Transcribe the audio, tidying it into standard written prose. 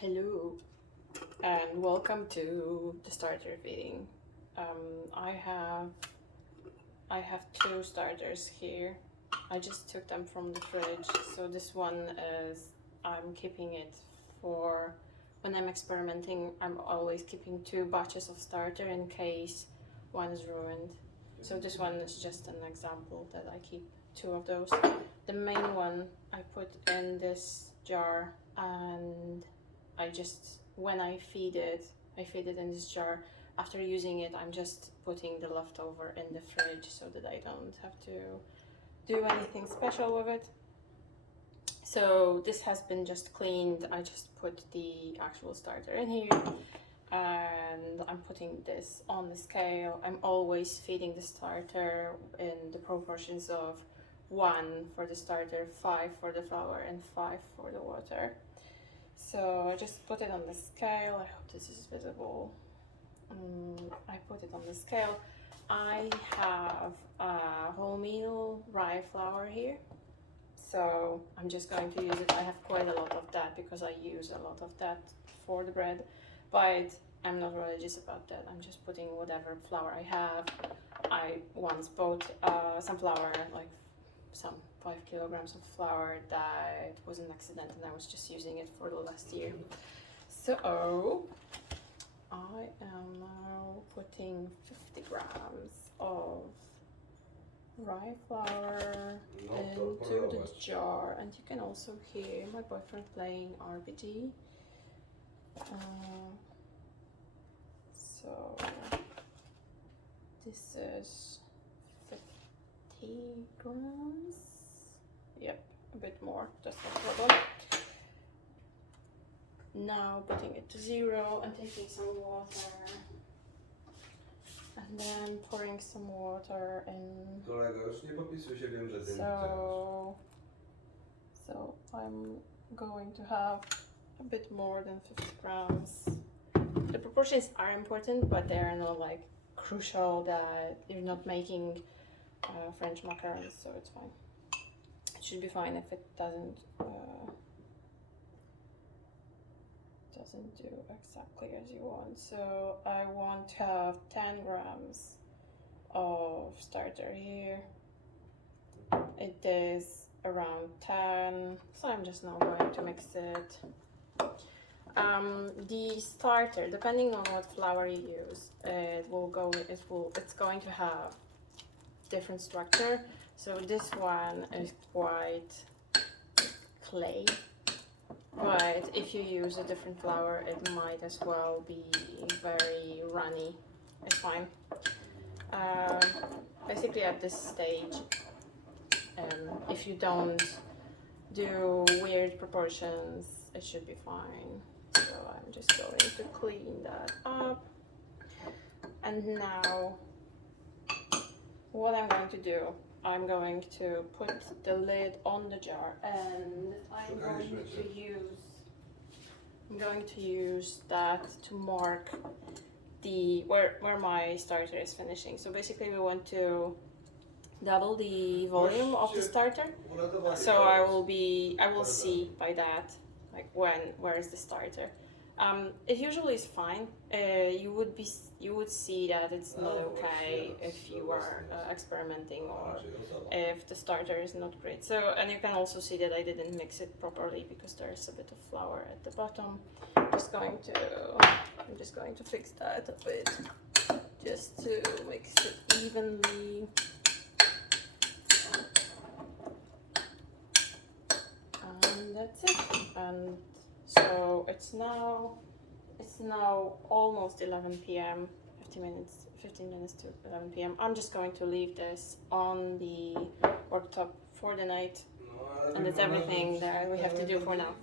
Hello and welcome to the starter feeding. I have two starters here. I just took them from the fridge. So this one is, I'm keeping it for when I'm experimenting. I'm always keeping two batches of starter in case one is ruined. So this one is just an example that I keep two of those. The main one I put in this jar, and when I feed it in this jar. After using it, I'm just putting the leftover in the fridge so that I don't have to do anything special with it. So this has been just cleaned. I just put the actual starter in here, and I'm putting this on the scale. I'm always feeding the starter in the proportions of 1 for the starter, 5 for the flour, and 5 for the water. So I just put it on the scale. I hope this is visible. I put it on the scale. I have wholemeal rye flour here, so I'm just going to use it. I have quite a lot of that because I use a lot of that for the bread, but I'm not religious about that. I'm just putting whatever flour I have. I once bought some flour, like some 5 kilograms of flour that was an accident, and I was just using it for the last year. So I am now putting 50 grams of rye flour into the jar, and you can also hear my boyfriend playing RBG. So this is 50 grams. Yep, a bit more, that's no problem. Now putting it to 0 and taking some water, and then pouring some water in. So I'm going to have a bit more than 50 grams. The proportions are important, but they're not like crucial that you're not making French macarons, so it's fine. It should be fine if it doesn't do exactly as you want. So I want to have 10 grams of starter here. It is around 10, so I'm just now going to mix it. The starter, depending on what flour you use, it's going to have different structure. So this one is quite clay, but if you use a different flour, it might as well be very runny. It's fine. Basically at this stage, if you don't do weird proportions, it should be fine. So I'm just going to clean that up. And now what I'm going to do, I'm going to put the lid on the jar, and I'm going to use that to mark the where my starter is finishing. So basically we want to double the volume of the starter. So I will see by that, like where is the starter. It usually is fine. You would see that it's not okay if you are experimenting, or if the starter is not great. So, and you can also see that I didn't mix it properly because there's a bit of flour at the bottom. I'm just going to fix that a bit, just to mix it evenly. And that's it. And so it's now almost 11 p.m. 15 minutes to 11 p.m. I'm just going to leave this on the worktop for the night, and that's everything that we have to do for now.